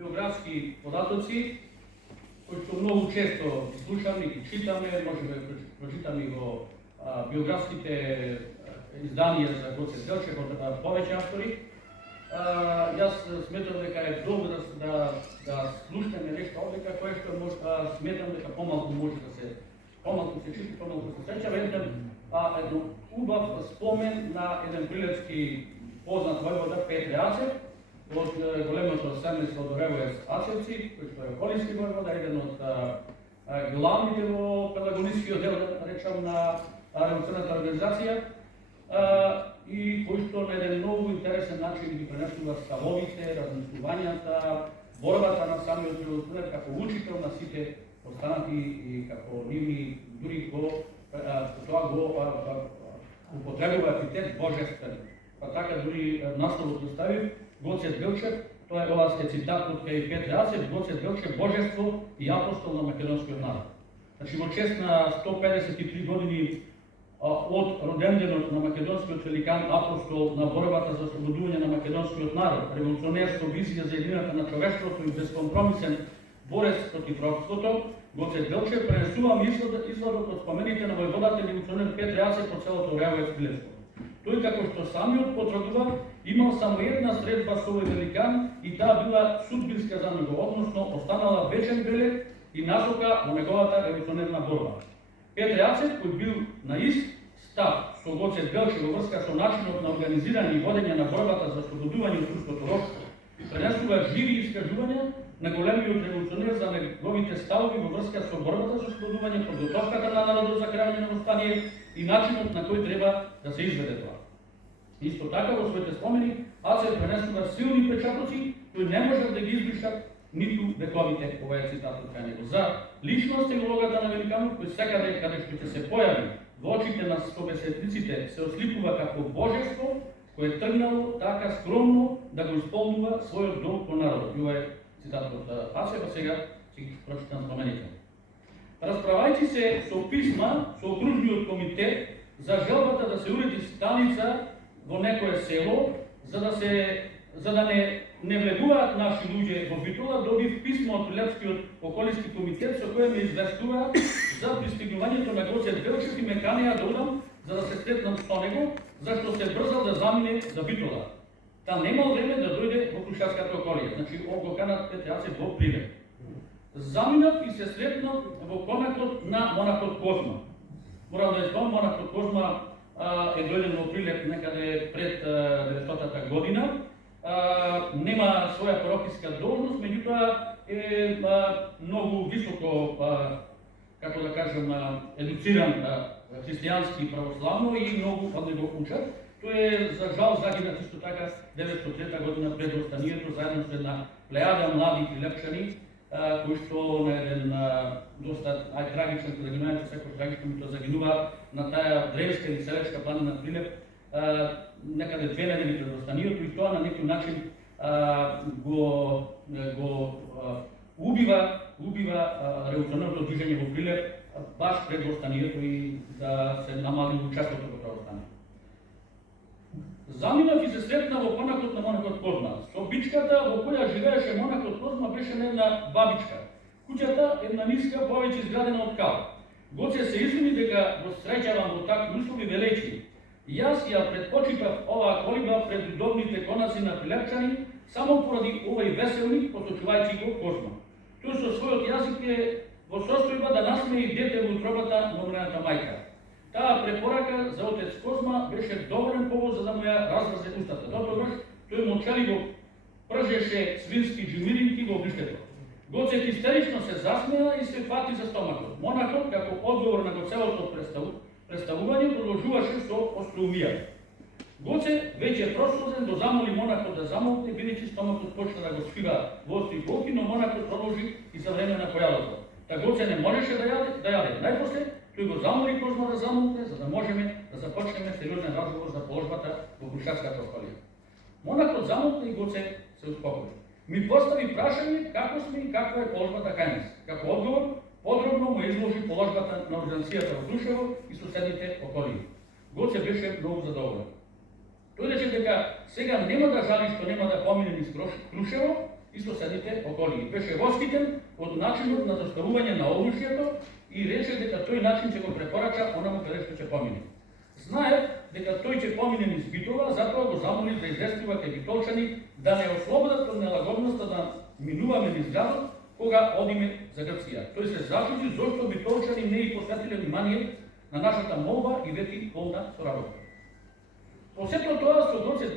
биографски податоци, кои што многу често слушаме и читаме, можеме да прочитаме го биографските изданија за Гоце Делчев од повеќе автори. Јас сметам дека е добро да слушнеме нешто одека кое што сметам дека помалку може да се чути, помалку се сеќава. Еден убав спомен на еден прилепски познат војвода Петре Ацев од големото семејство Доревоец Ацевци, кој што е околински војвода, еден од главните во пелагонискиот дел, да речам, на револуционарната организација, и кој што на еден многу интересен начин ги пренесува ставовите, размислувањата, борбата на самиот револуционер како учител на сите останати и како нивни дури тоа го употребува епитет божествен. Па така дури насловот го ставив Гоце Делчев, тоа е ова цитат од кај Петре Ацев, Гоце Делчев божество и апостол на македонскиот народ. Значи во чест на 153 години од роденденот на македонскиот великан апостол на борбата за ослободување на македонскиот народ, револуционер со визија за едината на човештвото и безкомпромисен борец против робството, Гоце Делчев пренесувам изводот од спомените на војводата револуционер Петре Ацев по целото Оревоец Пилевско. Тој, како што самиот потврдува, имал само една средба со овој великан и таа била судбинска за него, односно останала вечен белег и насока во неговата револуционерна борба. Петре Ацев, кој бил на ист став со Гоце Делчев во врска со начинот на организирање и водење на борбата за ослободување од турското робство, пренесува живи искажувања на големиот револуционер за неговите ставови во врска со борбата за ослободување, подготовката на народот за крајање на восстание и начинот на кој треба да се изведе тоа. Исто така во своите спомени Ацев пренесува силни печатоци кои не можат да ги избришат ниту вековите, ова е цитат од него. За личност и улогата на великанот кој секаде каде што ќе се појави во очите на собеседниците се осликува како божество кој е тргнало така скромно да го исполнува својот долг по народот. Ова е цитат од Ацев, а сега ќе ги прочитам спомените. Расправајќи се со писма со окружниот комитет за желбата да се уреди станица во некое село, за да не влегуваат наши луѓе во Битола, добив писмо од Прилепскиот околински комитет со кое ме известува за пристигнувањето на Гоце Делчев и ме канеа да одам за да се сретнам со него, зашто се брзал да замине за Битола. Та немал време да дојде во Крушевската околија, значи го канат Петре Ацев во Прилеп. Заминав и се сретнав во конакот на монахот Козма. Морам да избавам, монахот Козма е дојден во Прилеп некаде пред 900-та година. Нема своја парофиска должност, меѓутоа е многу високо, како да кажем, едуциран христијански православно и многу од него учат. Тој е за жал загинат исто така 903 година пред восстанието заедно со една плејада млади прилепчани, кои што на еден доста трагичен загинување, секој трагично ми тоа загинува на таа древска или селечка планина Прилеп, некаде 2 недели пред восстанието, и тоа на некој начин го убива револуционерното движење во Прилеп баш пред восстанието и да се намали учеството во тоа восстание. Заминав и се сретна во конакот на монахот Козма. Со бичката во која живееше монахот Козма беше на една бабичка. Куќата една ниска, повеќе изградена од кал. Гоце се извини дека го среќавам во такви услови, велејќи. Јас ја предпочитав оваа колиба пред удобните конаци на прилепчани само поради овој веселник, посочувајќи го Козма. Тој со својот јазик е во состојба да насмеи дете во утробата на умрената мајка. Таа препорака за отец Козма беше доволен повод за да му ја разврзе устата. Дотогаш тој молчаливо пржеше свински джумиринки во обиштето. Гоце истерично се засмеа и се фати за стомакот. Монахот, како одговор на го целото представување, продолжуваше со остроумија. Гоце, веќе прослозен, го замоли монахот да замолкне, бидејќи стомакот почна да го свива во остри болки, но монахот продолжи и за време на појадото. Та Гоце не можеше да јаде. Најпосле, тој го замоли Козма да замолкне, за да можеме да започнеме сериозен разговор за положбата во Крушевската околија. Монахот замолкне и Гоце се успокои. Ми постави прашање како сме и каква е положбата кај нас. Како одговор, подробно му изложи положбата на организацијата во Крушево и соседните околии. Гоце беше многу задоволен. Тој рече дека сега нема да жали што нема да помине низ Крушево, и соседните околии. Беше восхитен од начинот на доставување на оружјето и рече дека тој начин ќе го препорача онаму каде што ќе помине. Знаев дека тој ќе помине низ Битола, затоа го замоли да издействува кај битолчани да не ослободат од нелагодноста да минуваме низ градот кога одиме за Грција. Тој се зачуди зошто битолчани не и посветиле внимание на нашата молба и вети полна со работа. По сето тоа со Гоце